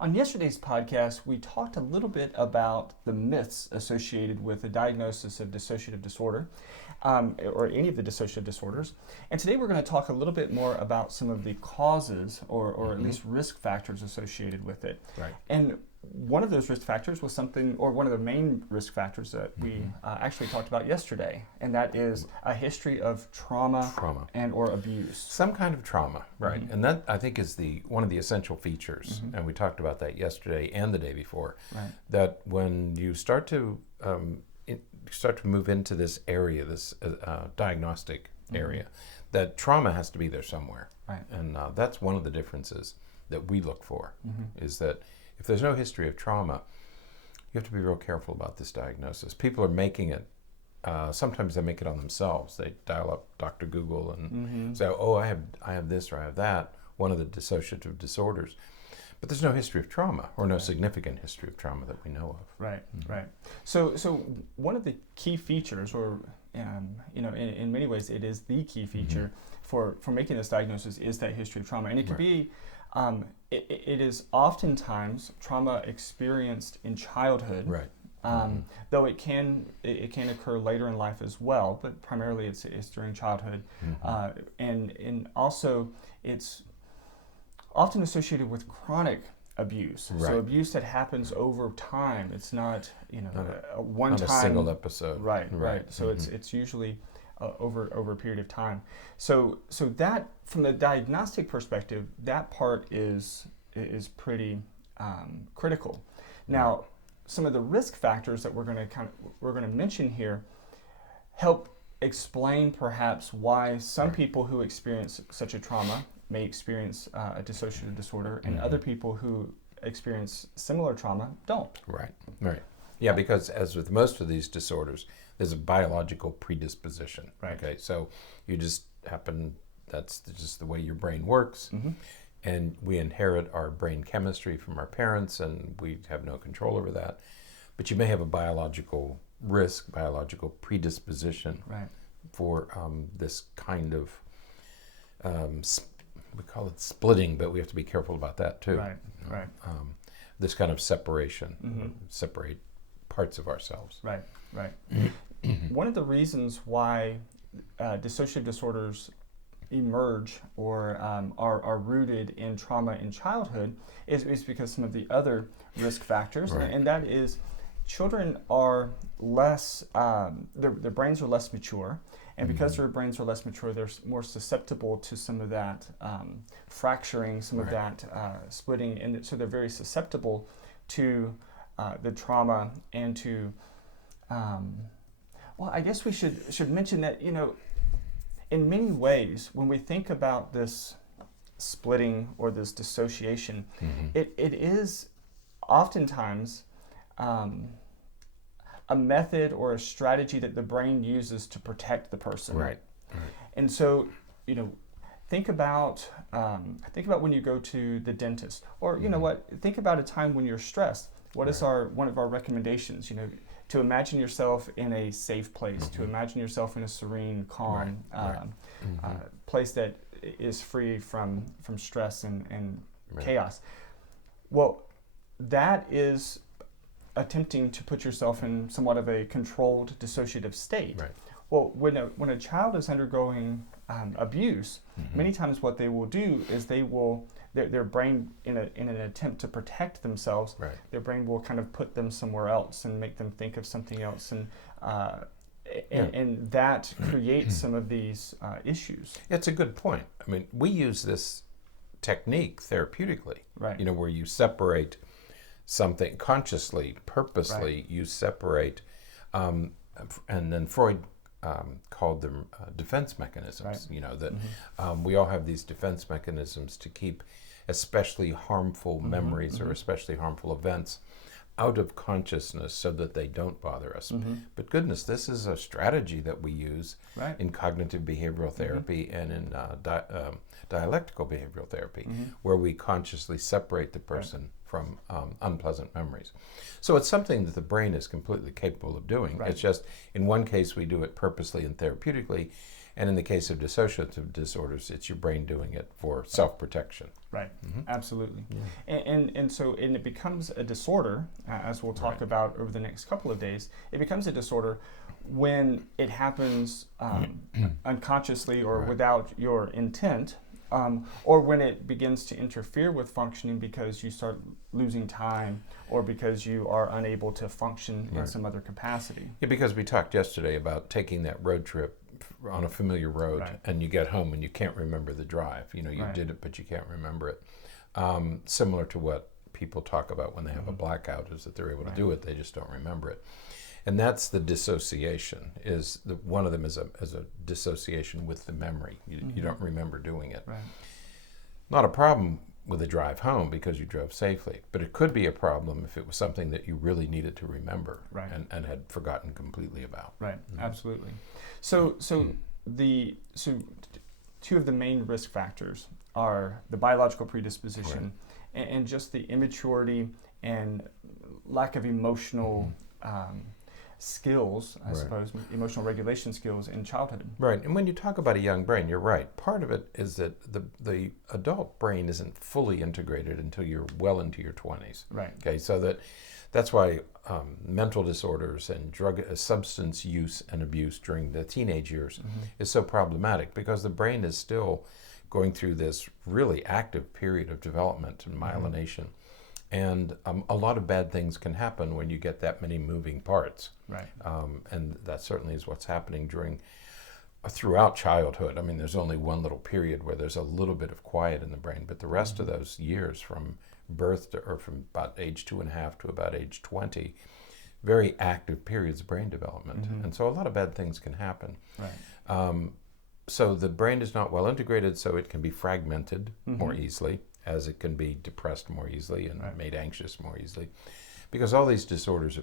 On yesterday's podcast, we talked a little bit about the myths associated with the diagnosis of dissociative disorder, or any of the dissociative disorders. And today we're going to talk a little bit more about some of the causes or at least risk factors associated with it. Right. And one of those risk factors was something, or one of the main risk factors that we actually talked about yesterday, and that is a history of trauma. And or abuse. Some kind of trauma, right. And that, I think, is one of the essential features, and we talked about that yesterday and the day before, that when you start to move into this area, this diagnostic area, that trauma has to be there somewhere. Right. And that's one of the differences that we look for, is that if there's no history of trauma, you have to be real careful about this diagnosis. People are making it, sometimes they make it on themselves. They dial up Dr. Google and say, oh, I have this or I have that, one of the dissociative disorders. But there's no history of trauma, or no significant history of trauma that we know of. Right, right. So one of the key features, or in many ways it is the key feature for making this diagnosis, is that history of trauma. And it could be, it is oftentimes trauma experienced in childhood. Right. Though it can occur later in life as well, but primarily it's during childhood, and also it's often associated with chronic abuse. Right. So abuse that happens over time. It's not a one not time. a single episode. Right. So it's usually over a period of time. So that, from the diagnostic perspective, that part is pretty critical. Now, some of the risk factors that we're going to mention here help explain perhaps why some people who experience such a trauma may experience a dissociative disorder, and other people who experience similar trauma don't. Right. Yeah, because as with most of these disorders, there's a biological predisposition. Right. Okay, so you just happen, that's just the way your brain works. And we inherit our brain chemistry from our parents, and we have no control over that. But you may have a biological risk, biological predisposition for this kind of, we call it splitting, but we have to be careful about that too. Right. This kind of separation, separate parts of ourselves. Right. One of the reasons why dissociative disorders emerge or are rooted in trauma in childhood is because some of the other risk factors, and that is children are less, their brains are less mature, and because their brains are less mature, they're more susceptible to some of that fracturing, some of that splitting, and so they're very susceptible to the trauma and to, well, I guess we should mention that, in many ways, when we think about this splitting or this dissociation, it is oftentimes a method or a strategy that the brain uses to protect the person. Right. And so, think about when you go to the dentist, or think about a time when you're stressed. What is one of our recommendations? To imagine yourself in a safe place, to imagine yourself in a serene, calm place that is free from stress and chaos. Well, that is attempting to put yourself in somewhat of a controlled dissociative state. Right. Well, when a child is undergoing abuse, many times what they will do is their brain, in an attempt to protect themselves, their brain will kind of put them somewhere else and make them think of something else, and that creates some of these issues. It's a good point. I mean, we use this technique therapeutically, where you separate something consciously, purposely, you separate, and then Freud called them defense mechanisms. We all have these defense mechanisms to keep especially harmful memories or especially harmful events out of consciousness so that they don't bother us. But goodness, this is a strategy that we use in cognitive behavioral therapy and in dialectical behavioral therapy, where we consciously separate the person from unpleasant memories. So it's something that the brain is completely capable of doing. It's just, in one case we do it purposely and therapeutically, And in the case of dissociative disorders, it's your brain doing it for self-protection. Right, absolutely. And so it becomes a disorder, as we'll talk about over the next couple of days. It becomes a disorder when it happens unconsciously or without your intent, or when it begins to interfere with functioning because you start losing time or because you are unable to function in some other capacity. Yeah, because we talked yesterday about taking that road trip on a familiar road, and you get home and you can't remember the drive. You know, you did it, but you can't remember it. Similar to what people talk about when they have a blackout, is that they're able to do it, they just don't remember it. And that's the dissociation. One of them is a dissociation with the memory. You don't remember doing it. Right. Not a problem with a drive home because you drove safely, but it could be a problem if it was something that you really needed to remember and had forgotten completely about. Right, absolutely. So two of the main risk factors are the biological predisposition and just the immaturity and lack of emotional skills, I suppose, emotional regulation skills in childhood. Right, and when you talk about a young brain, you're right. Part of it is that the adult brain isn't fully integrated until you're well into your 20s. Right. Okay, so that's why mental disorders and substance use and abuse during the teenage years is so problematic, because the brain is still going through this really active period of development and myelination. And a lot of bad things can happen when you get that many moving parts. Right. And that certainly is what's happening throughout childhood. I mean, there's only one little period where there's a little bit of quiet in the brain, but the rest of those years from birth or from about age 2.5 to about age 20, very active periods of brain development. And so a lot of bad things can happen. Right. So the brain is not well integrated, so it can be fragmented more easily, as it can be depressed more easily and made anxious more easily, because all these disorders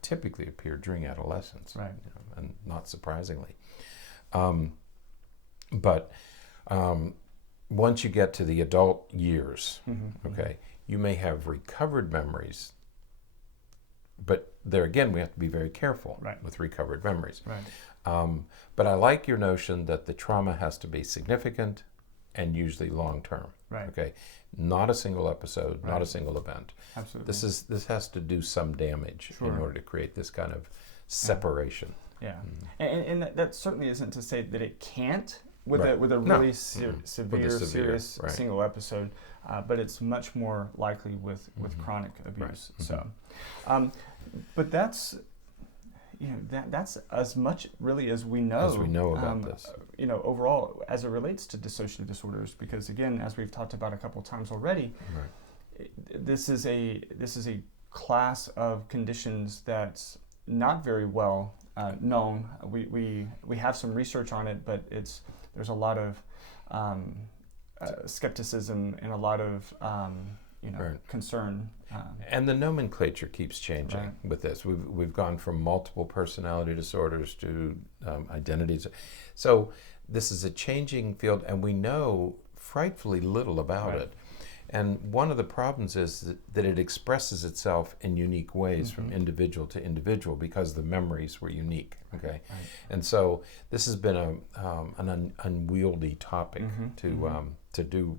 typically appear during adolescence, and not surprisingly. But once you get to the adult years, you may have recovered memories, but there again, we have to be very careful with recovered memories. But I like your notion that the trauma has to be significant and usually long-term. Okay, not a single episode, not a single event. Absolutely. This has to do some damage in order to create this kind of separation. Yeah, and that certainly isn't to say that it can't with a really serious single episode, but it's much more likely with chronic abuse. So, but that's that's as much really as we know about this. Overall, as it relates to dissociative disorders, because again, as we've talked about a couple of times already, this is a class of conditions that's not very well known. We have some research on it, but there's a lot of skepticism and a lot of concern. And the nomenclature keeps changing with this. We've gone from multiple personality disorders to identities. So this is a changing field, and we know frightfully little about it. And one of the problems is that it expresses itself in unique ways from individual to individual, because the memories were unique. Okay, and so this has been an unwieldy topic to do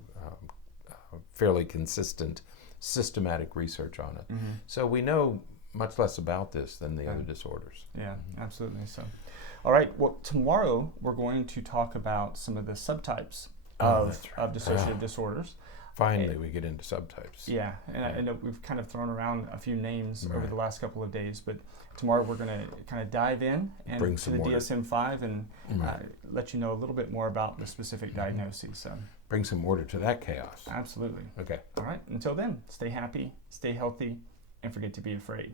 fairly consistent, systematic research on it. So we know much less about this than the other disorders. Yeah, absolutely. So, all right. Well, tomorrow we're going to talk about some of the subtypes of dissociative disorders. Finally, we get into subtypes. Yeah, and I know we've kind of thrown around a few names over the last couple of days, but tomorrow we're going to kind of dive in and to the DSM-5 and let you know a little bit more about the specific diagnoses. So bring some order to that chaos. Absolutely. Okay. All right. Until then, stay happy, stay healthy, and forget to be afraid.